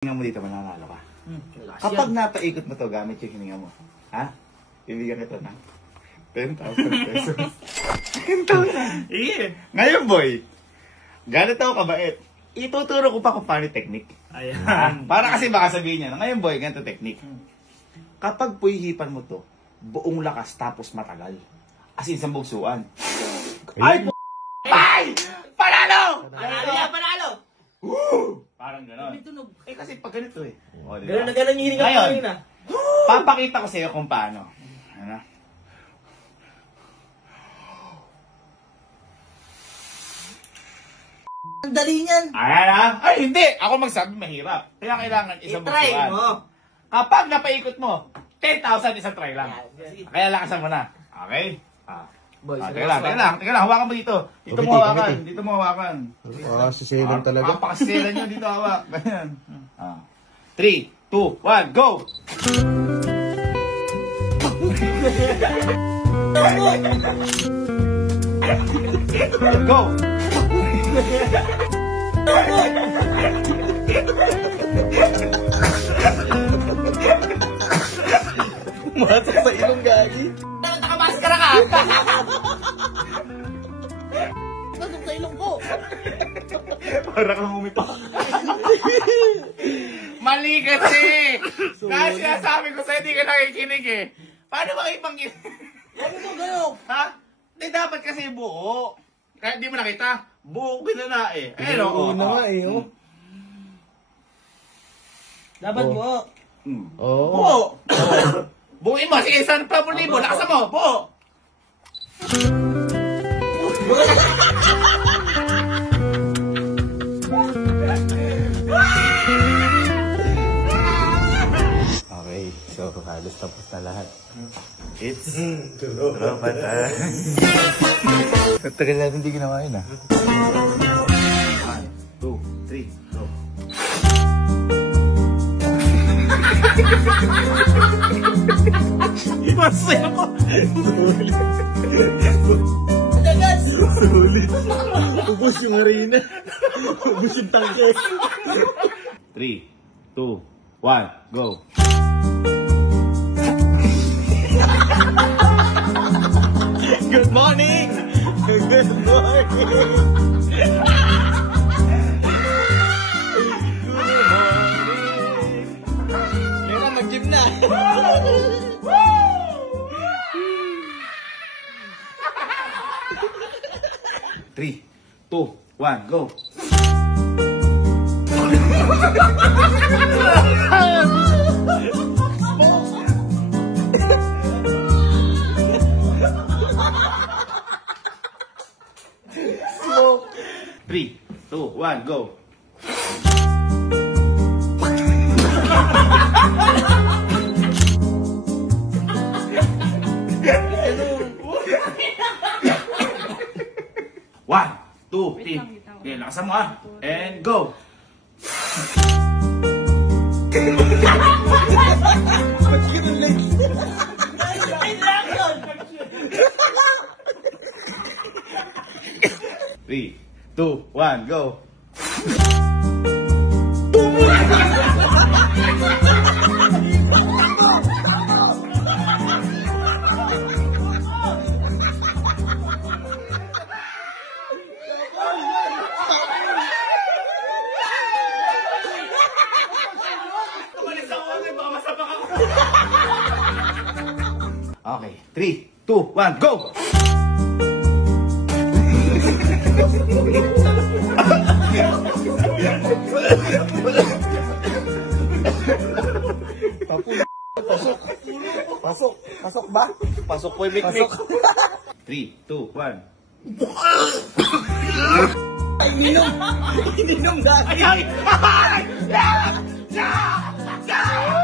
Hininga mo dito, mananalo ka. Kapag napaikot mo to gamit yung hininga mo, ha? Bibigyan kita ng 10,000 pesos. 10,000? Iya. Ngayon, boy, ganito ako kabait. Ituturo ko pa kung paano technique. Ayan. Para kasi baka sabihin niya, ngayon, boy, ganito technique. Kapag puyihipan mo to, buong lakas tapos matagal. As in, sa bugsuan. Ay, Ay! Panalo! Panalo yan, panalo! Woo! Parang gano'n. Eh kasi pag ganito eh. O, diba? Gano'n na gano'n yung hininga ko kanina. Papakita ko sa iyo kung paano. Ano? Ang dali niyan. Ayan ha? Ay hindi! Ako magsabi mahirap. Kaya kailangan isang I-try buksuan. mo. Kapag napaikot mo, 10,000 isang try lang. Kaya lakasan mo na. Okay? Boy, Teka lang. Hawakan mo dito. Dito mo hawakan. Dito mo hawakan. Sisilan talaga. Pakasilan nyo. Dito hawak. Ganyan. 3, 2, 1, go! Go! Pumasok sa ilong gagi. Nakamaskara ka! Pasok sa ilong ko! Para kang umipak. Mali kasi! Dahil sinasabi ko sa'yo, hindi ka nakikinig eh. Paano ba ibang Ano mo gano'n? Ha? Hindi dapat kasi buo. Kaya hindi mo nakita. Buo binana eh. Ayun o. Oo na nga eh. Oh. Dapat Oh. mo. Oo. Buo! Buuin mo. Sige, 1,000 lakasan mo. Buo! Okay, so halos tapos na lahat. It's tropa time. Tagal natin hindi ginawa yun 1, 2, 3, go. Masaya ko. Sulit. Ubus yung arena. Ubus yung tangke. 3, 2, 1, go. Good morning! Good morning! Kaya mag-gym na! 3, 2, 1, go. Smoke! 3, 2, 1, go. One, two, three. Okay, lakasan mo and go. Ba't ganun lang? 3, 2, 1, go. Okay, 3, 2, 1, go! Pasok! Pasok ba? Pasok po yung mikmik. 3, 2, 1. Ay, ininom! Ininom dahil! Ay! Ay!